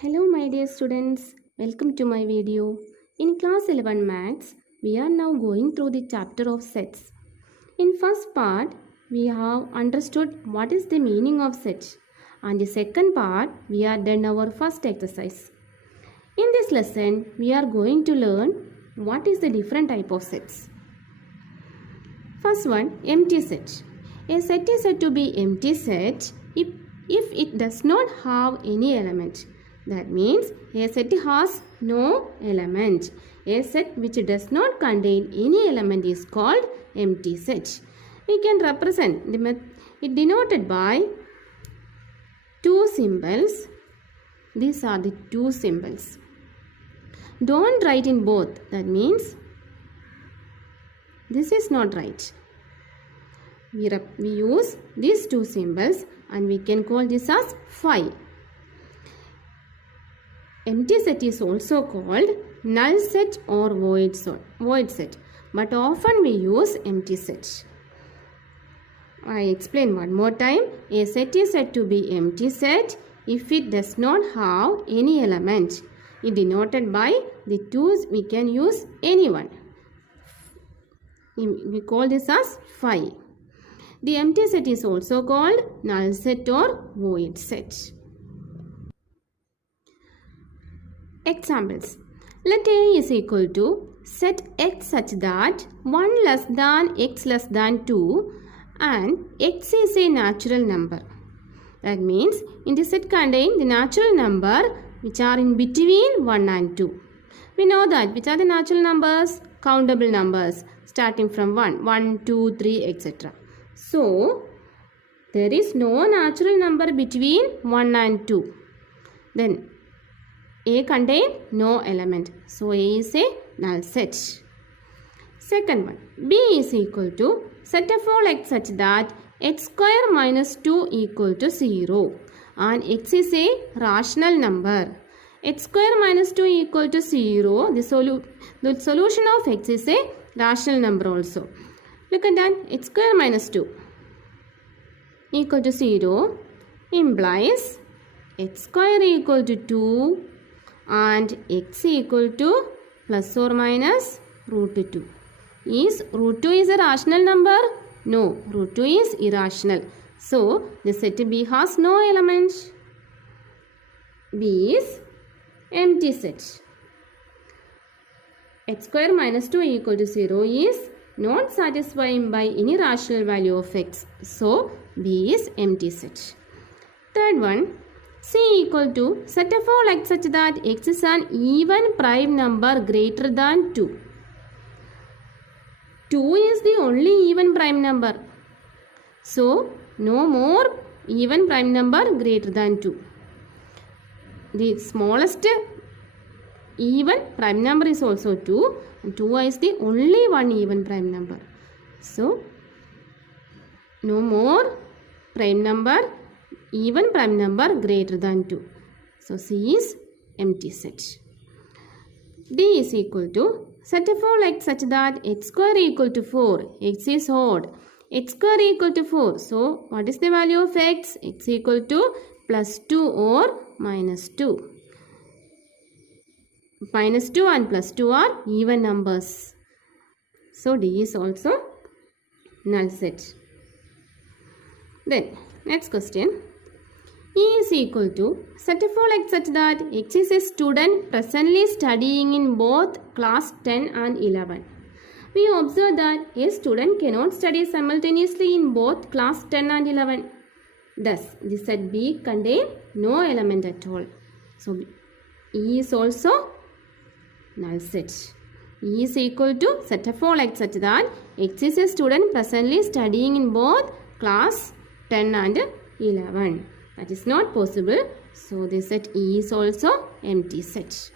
Hello my dear students, welcome to my video. In class 11 maths, we are now going through the chapter of sets. In first part, we have understood what is the meaning of set. And the second part, we are done our first exercise. In this lesson, we are going to learn what is the different type of sets. First one, empty set. A set is said to be empty set if it does not have any element. That means a set has no element. A set which does not contain any element is called empty set. We can represent it denoted by two symbols. These are the two symbols. Don't write in both. That means this is not right. We use these two symbols and we can call this as phi. Empty set is also called null set or void set, but often we use empty set. I explain one more time. A set is said to be empty set if it does not have any element. It denoted by the two, we can use any one. We call this as phi. The empty set is also called null set or void set. Examples. Let A is equal to set x such that 1 less than x less than 2 and x is a natural number. That means in the set contain the natural number which are in between 1 and 2. We know that which are the natural numbers? Countable numbers starting from 1, 2, 3, etc. So, there is no natural number between 1 and 2. Then A contain no element. So, A is a null set. Second one. B is equal to set of all x such that x square minus 2 equal to 0. And x is a rational number. X square minus 2 equal to 0. The solution of x is a rational number also. Look at that. X square minus 2 equal to 0 implies x square equal to 2 and x equal to plus or minus root 2. Is root 2 is a rational number? No, root 2 is irrational. So, the set B has no element. B is empty set. X square minus 2 equal to 0 is not satisfying by any rational value of x. So, B is empty set. Third one. C equal to set of all x such that x is an even prime number greater than 2. 2 is the only even prime number. So, no more even prime number greater than 2. The smallest even prime number is also 2. And 2 is the only one even prime number. So, no more prime number, even prime number greater than 2. So, C is empty set. D is equal to set of all x such that x square equal to 4. X is odd. X square equal to 4. So, what is the value of x? X equal to plus 2 or minus 2. Minus 2 and plus 2 are even numbers. So, D is also null set. Then, next question. E is equal to set of all x such that x is a student presently studying in both class 10 and 11. We observe that a student cannot study simultaneously in both class 10 and 11. Thus, the set B contain no element at all. So, E is also null set. E is equal to set of all x such that x is a student presently studying in both class 10 and 11. That is not possible. So, the set E is also empty set.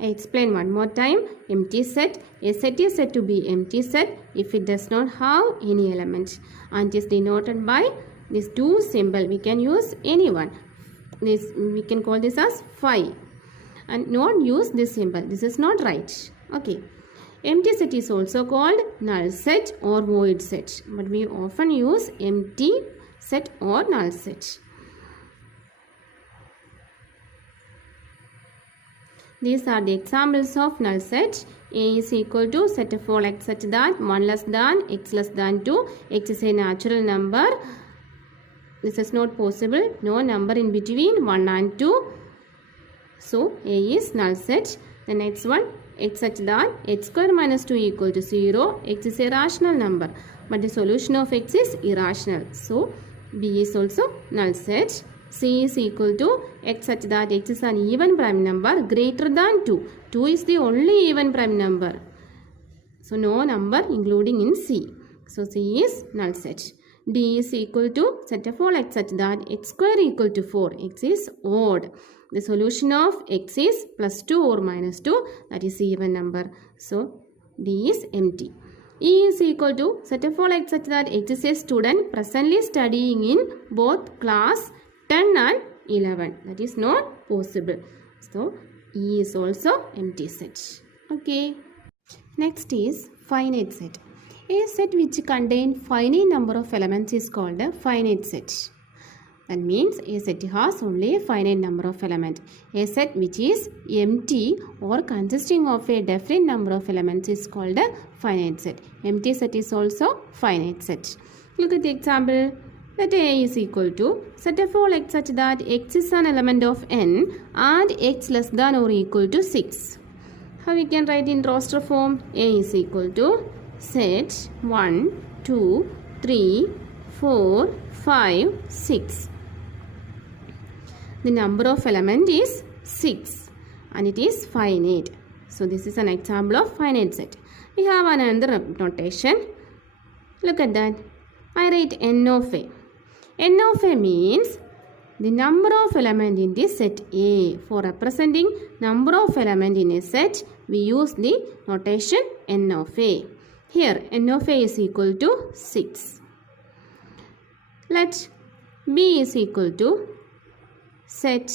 I explain one more time. Empty set. A set is said to be empty set if it does not have any element. And is denoted by these two symbols. We can use any one. We can call this as phi. And not use this symbol. This is not right. Okay. Empty set is also called null set or void set. But we often use empty set or null set. These are the examples of null set. A is equal to set of all x such that 1 less than x less than 2. X is a natural number. This is not possible. No number in between 1 and 2. So A is null set. The next one, x such that x square minus 2 equal to 0. X is a rational number, but the solution of x is irrational. So B is also null set. C is equal to x such that x is an even prime number greater than 2. 2 is the only even prime number. So no number including in C. So C is null set. D is equal to set of all x such that x square equal to 4. X is odd. The solution of x is plus 2 or minus 2. That is even number. So D is empty. E is equal to set of all x such that x is a student presently studying in both class 10 and 11. That is not possible. So E is also empty set. Okay. Next is finite set. A set which contains finite number of elements is called a finite set. That means a set has only a finite number of elements. A set which is empty or consisting of a definite number of elements is called a finite set. Empty set is also finite set. Look at the example. Let A is equal to set of all x such that x is an element of n and x less than or equal to 6. How we can write in roster form? A is equal to set 1, 2, 3, 4, 5, 6. The number of element is 6 and it is finite. So this is an example of finite set. We have another notation. Look at that. I write n of A. N of A means the number of element in the set A. For representing number of element in a set, we use the notation n of A. Here n of A is equal to 6. Let B is equal to set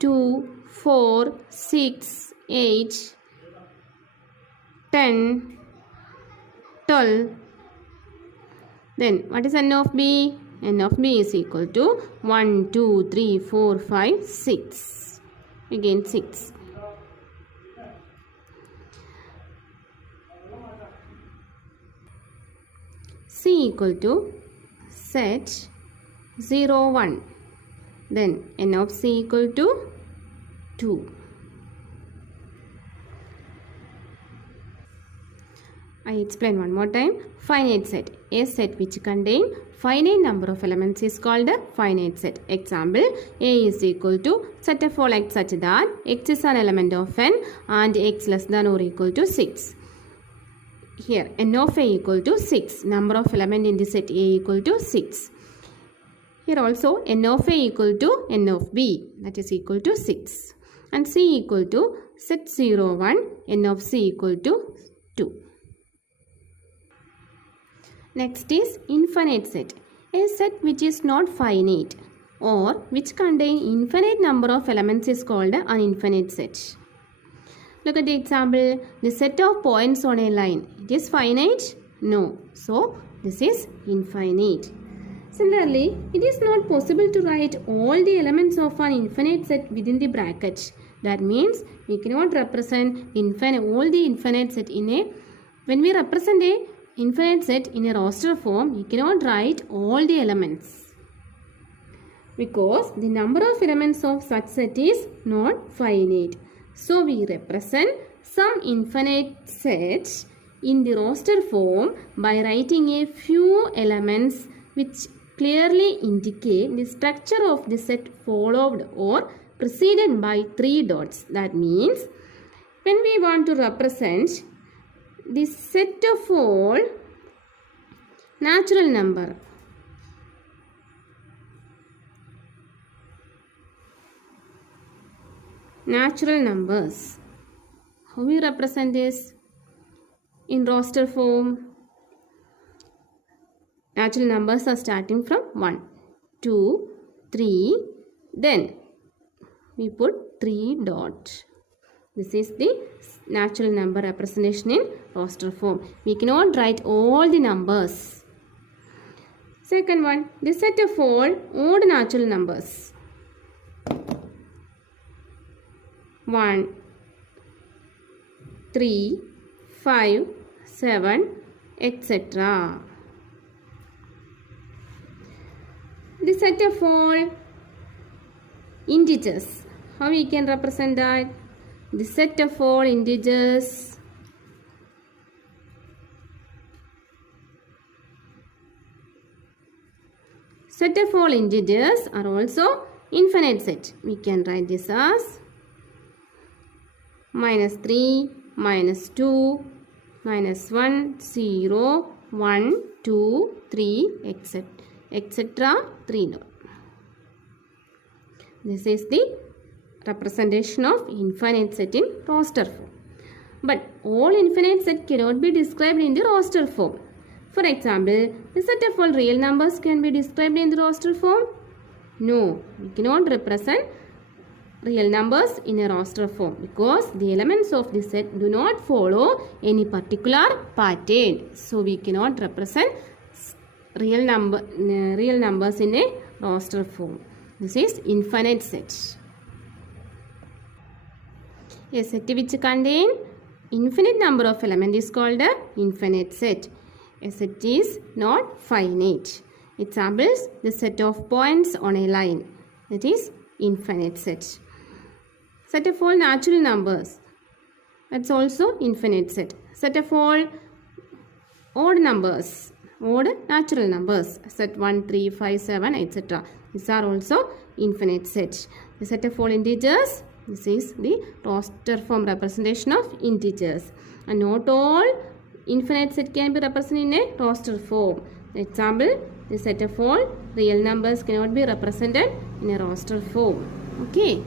2, 4, 6, 8, 10, 12. Then what is n of B? N of B is equal to 1, 2, 3, 4, 5, 6. Again 6. C equal to set 0, 1. Then n of C equal to 2. I explain one more time. Finite set. A set which contain finite number of elements is called a finite set. Example, A is equal to set of all x such that x is an element of n and x less than or equal to 6. Here n of A equal to 6. Number of element in the set A equal to 6. Here also n of A equal to n of B, that is equal to 6. And C equal to set 0, 1, n of C equal to 2. Next is infinite set. A set which is not finite or which contain infinite number of elements is called an infinite set. Look at the example. The set of points on a line. It is finite? No. So this is infinite. Similarly, it is not possible to write all the elements of an infinite set within the bracket. That means we cannot represent all the infinite set in a... When we represent a infinite set in a roster form, we cannot write all the elements. Because the number of elements of such set is not finite. So we represent some infinite sets in the roster form by writing a few elements which clearly indicate the structure of the set followed or preceded by 3 dots. That means when we want to represent the set of all natural numbers, how we represent this in roster form? Natural numbers are starting from 1, 2, 3, then we put 3 dots. This is the natural number representation in roster form. We cannot write all the numbers. Second one, the set of all odd natural numbers. 1, 3, 5, 7, etc. The set of all integers. How we can represent that? The set of all integers are also infinite set. We can write this as -3, -2, -1, 0, 1, 2, 3, etc. 3 no. This is the representation of infinite set in roster form. But all infinite set cannot be described in the roster form. For example, the set of all real numbers can be described in the roster form? No, we cannot represent real numbers in a roster form because the elements of the set do not follow any particular pattern. So we cannot represent real numbers in a roster form. This is infinite set. A set which contain infinite number of elements is called a infinite set. A set is not finite. Examples, the set of points on a line. That is infinite set. Set of all natural numbers. That's also infinite set. Set of all odd numbers. Odd natural numbers. Set 1, 3, 5, 7, etc. These are also infinite set. The set of all integers. This is the roster form representation of integers. And not all infinite set can be represented in a roster form. Example, the set of all real numbers cannot be represented in a roster form. Okay.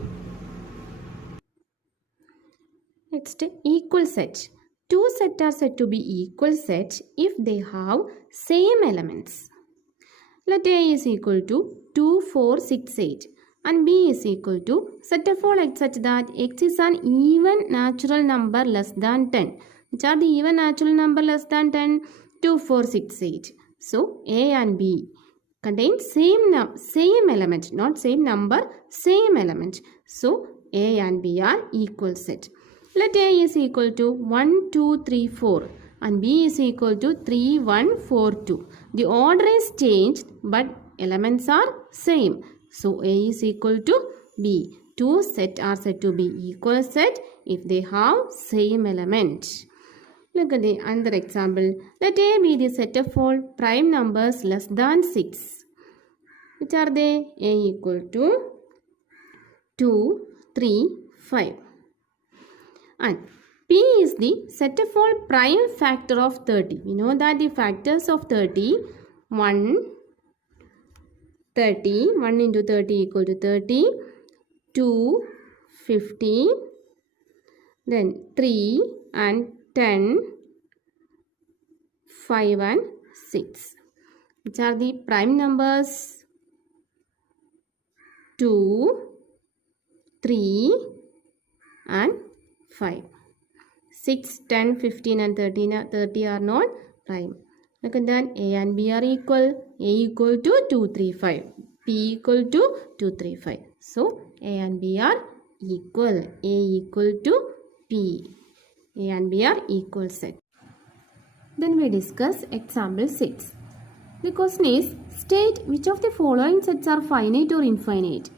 Next, equal set. Two sets are said to be equal sets if they have same elements. Let A is equal to 2, 4, 6, 8 and B is equal to set of all x such that x is an even natural number less than 10. Which are the even natural number less than 10? 2, 4, 6, 8. So, A and B contain same element, not same number, same element. So, A and B are equal set. Let A is equal to 1, 2, 3, 4 and B is equal to 3, 1, 4, 2. The order is changed but elements are same. So, A is equal to B. Two sets are said to be equal set if they have same element. Look at the another example. Let A be the set of all prime numbers less than 6. Which are they? A equal to 2, 3, 5. And P is the set of all prime factor of 30. We know that the factors of 30, 1 into 30 equal to 30, 2, 15, then 3 and 10, 5 and 6. Which are the prime numbers? 2, 3 and 5. 6, 10, 15 and 30 are not prime. Look at that. A and B are equal. A equal to 2, 3, 5. P equal to 2, 3, 5. So, A and B are equal. A equal to P. A and B are equal set. Then we discuss example 6. The question is, state which of the following sets are finite or infinite.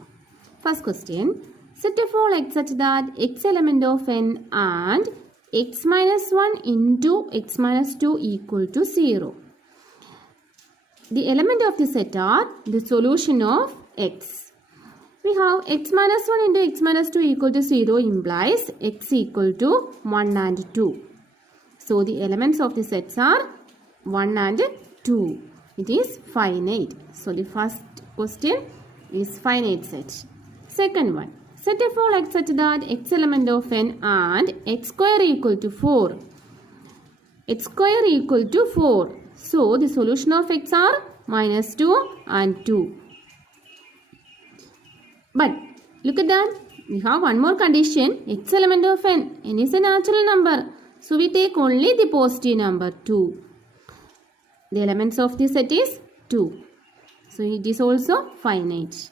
First question, set of all x such that x element of n and x minus 1 into x minus 2 equal to 0. The element of the set are the solution of x. We have x minus 1 into x minus 2 equal to 0 implies x equal to 1 and 2. So, the elements of the sets are 1 and 2. It is finite. So, the first question is finite set. Second one, set of all x such that x element of n and x square equal to 4. X square equal to 4. So, the solution of x are minus 2 and 2. But, look at that. We have one more condition. X element of n. N is a natural number. So, we take only the positive number 2. The elements of the set is 2. So, it is also finite.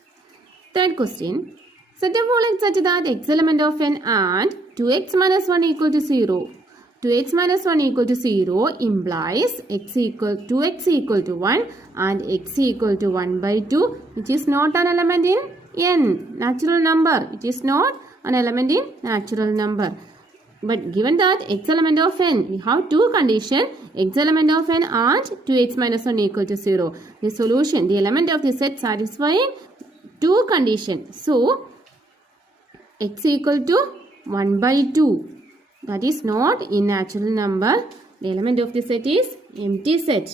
Third question. Set of all x such that x element of n and 2x minus 1 equal to 0. 2x minus 1 equal to 0 implies x equal 2x equal to 1 and x equal to 1 by 2, which is not an element in n, natural number. It is not an element in natural number. But given that x element of n, we have two conditions, x element of n and 2x minus 1 equal to 0. The solution, the element of the set satisfying two conditions. So, x equal to 1 by 2. That is not in natural number. The element of the set is empty set.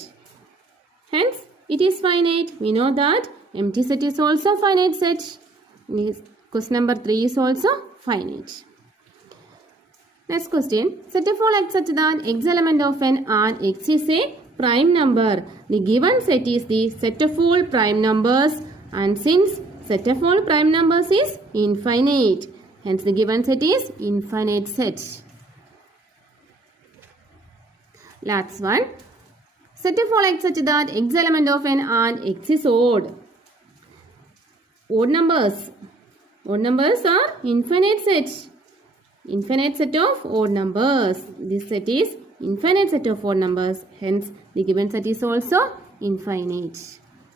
Hence, it is finite. We know that empty set is also finite set. Question number 3 is also finite. Next question. Set of all x such that x element of n and x is a prime number. The given set is the set of all prime numbers, and since set of all prime numbers is infinite, hence the given set is infinite set. Last one. Set of all x such that x element of n and x is odd. Odd numbers. Odd numbers are infinite set. Infinite set of odd numbers. This set is infinite set of odd numbers. Hence, the given set is also infinite.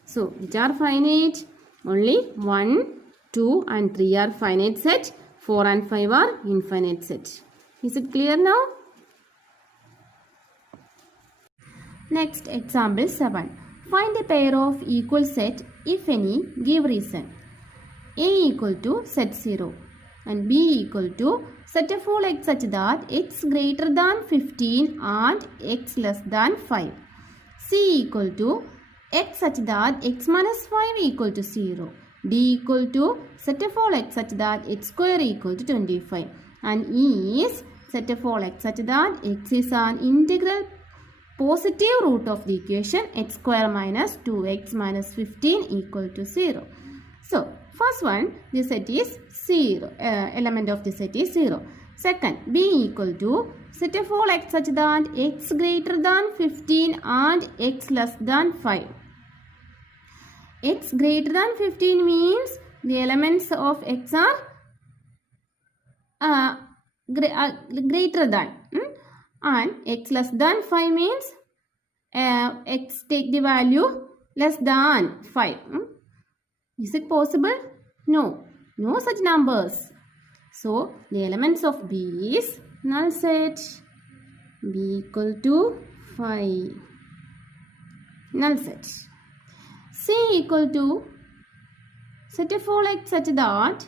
So, which are finite? Only 1, 2 and 3 are finite set. 4 and 5 are infinite set. Is it clear now? Next, example 7. Find a pair of equal set, if any, give reason. A equal to set 0 and B equal to set of all x such that x greater than 15 and x less than 5. C equal to x such that x minus 5 equal to 0. D equal to set of all x such that x square equal to 25. And E is set of all x such that x is an integral positive root of the equation x square minus 2x minus 15 equal to 0. So, first one, the set is 0. Element of the set is 0. Second, B equal to set of all x such that x greater than 15 and x less than 5. X greater than 15 means the elements of x are greater than. And x less than 5 means x take the value less than 5. Is it possible? No. No such numbers. So, the elements of B is null set. B equal to 5. Null set. C equal to set of all x such that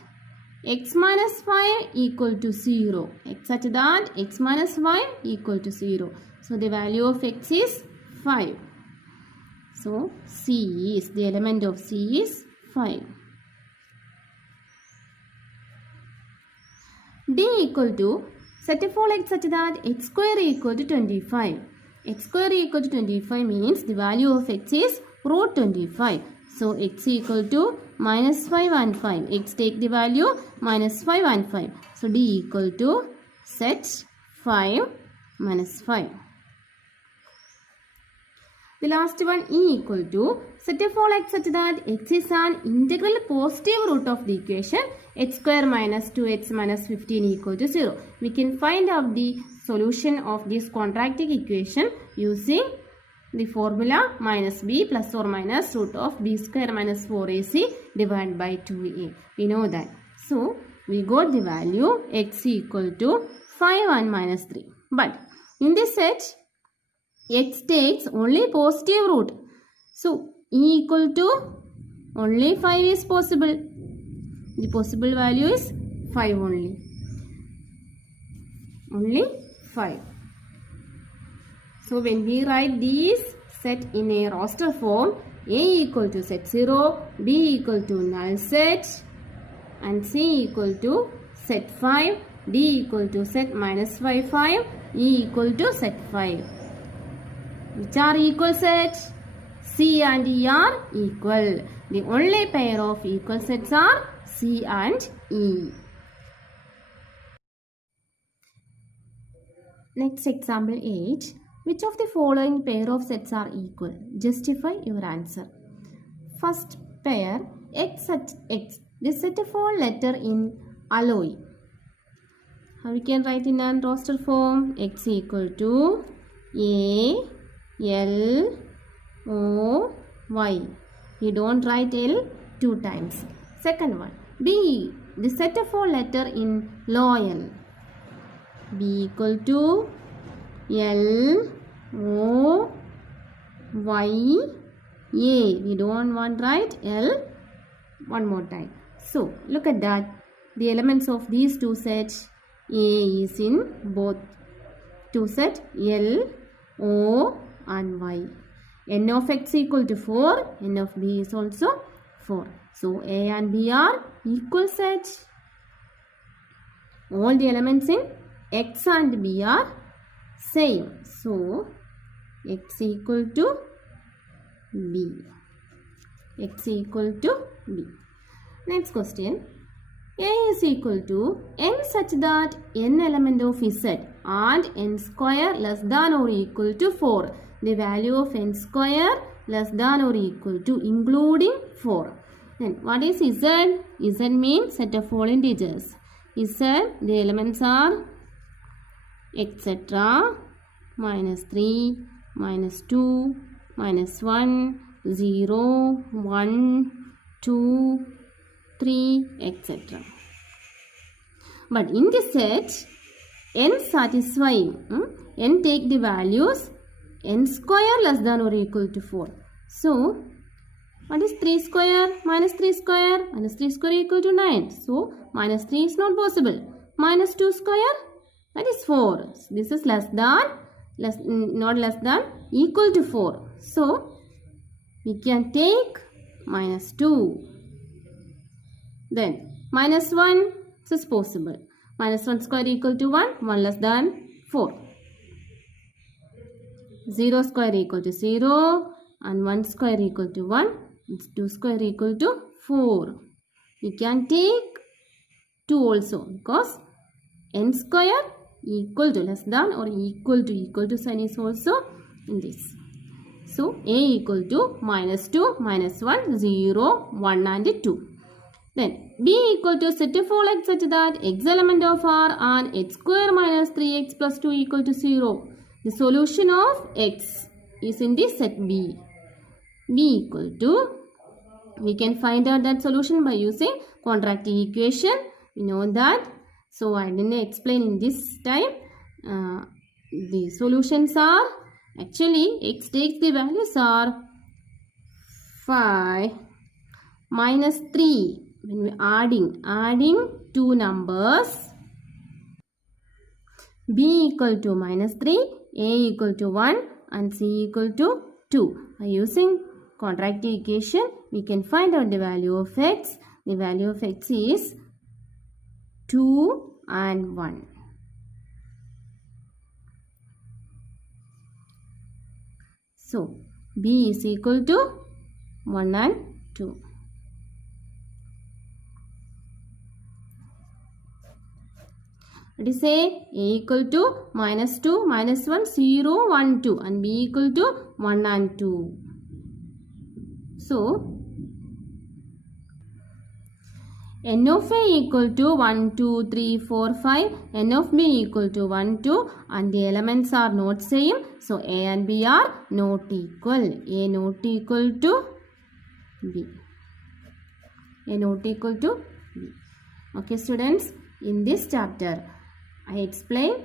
x minus 5 equal to 0. X such that x minus 5 equal to 0. So, the value of x is 5. So, C is, the element of C is 5. D equal to set of all x such that x square equal to 25. X square equal to 25 means the value of x is root 25. So, x equal to minus 5 and 5. X take the value minus 5 and 5. So, D equal to set 5 minus 5. The last one, E equal to set of all x such that x is an integral positive root of the equation x square minus 2x minus 15 equal to 0. We can find out the solution of this quadratic equation using the formula minus b plus or minus root of b square minus 4ac divided by 2a. We know that. So, we got the value x equal to 5 and minus 3. But in this set, x takes only positive root. So, e equal to only 5 is possible. The possible value is 5 only. Only 5. So, when we write these set in a roster form, A equal to set 0, B equal to null set, and C equal to set 5, D equal to set minus 5, 5, E equal to set 5. Which are equal sets? C and E are equal. The only pair of equal sets are C and E. Next example 8. Which of the following pair of sets are equal? Justify your answer. First pair, x such x the set of all letter in alloy. How we can write in an roster form? X equal to A, L, O, Y. You don't write L 2 times. Second one, B, the set of all letter in loyal. B equal to L, O, Y, A. We don't want write L one more time. So, look at that. The elements of these two sets, A is in both two sets, L, O and Y. N of X equal to 4, N of B is also 4. So, A and B are equal sets. All the elements in X and B are same. So, X equal to B. X equal to B. Next question. A is equal to n such that n element of Z and n square less than or equal to 4. The value of n square less than or equal to including 4. Then what is Z? Z means set of all integers. Z, the elements are etc. -3, -2, -1, 0, 1, 2, 3, etc. But in this set, n satisfying, n take the values n square less than or equal to 4. So, what is 3 square minus 3 square? Minus 3 square equal to 9. So, minus 3 is not possible. Minus 2 square, that is 4. This is not less than, equal to 4. So, we can take minus 2. Then, minus 1 is possible. Minus 1 square equal to 1, 1 less than 4. 0 square equal to 0 and 1 square equal to 1. 2 square equal to 4. We can take 2 also because n square equal to less than or equal to sign is also in this. So, A equal to minus 2, minus 1, 0, 1 and 2. Then, B equal to set of all x such that x element of R and x square minus 3x plus 2 equal to 0. The solution of x is in the set B. B equal to, we can find out that solution by using quadratic equation. We know that. So, I didn't explain in this time. The solutions are, actually x takes the values are 5 minus 3. When we adding two numbers, B equal to minus 3, A equal to 1 and C equal to 2. By using quadratic equation, we can find out the value of x. The value of x is 2 and 1. So, B is equal to 1 and 2. Let us say A equal to minus 2, minus 1, 0, 1, 2 and B equal to 1 and 2. So, n of A equal to 1, 2, 3, 4, 5, n of B equal to 1, 2 and the elements are not same. So, A and B are not equal. A not equal to B. A not equal to B. Okay students, in this chapter, I explained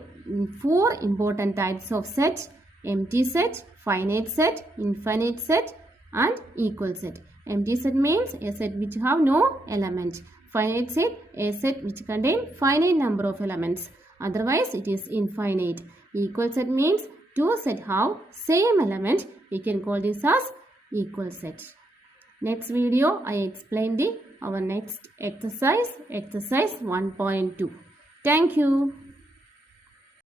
4 important types of sets: empty set, finite set, infinite set and equal set. Empty set means a set which have no element. Finite set, a set which contain finite number of elements. Otherwise, it is infinite. Equal set means two sets have same element. We can call this as equal set. Next video, I explain our next exercise 1.2. Thank you.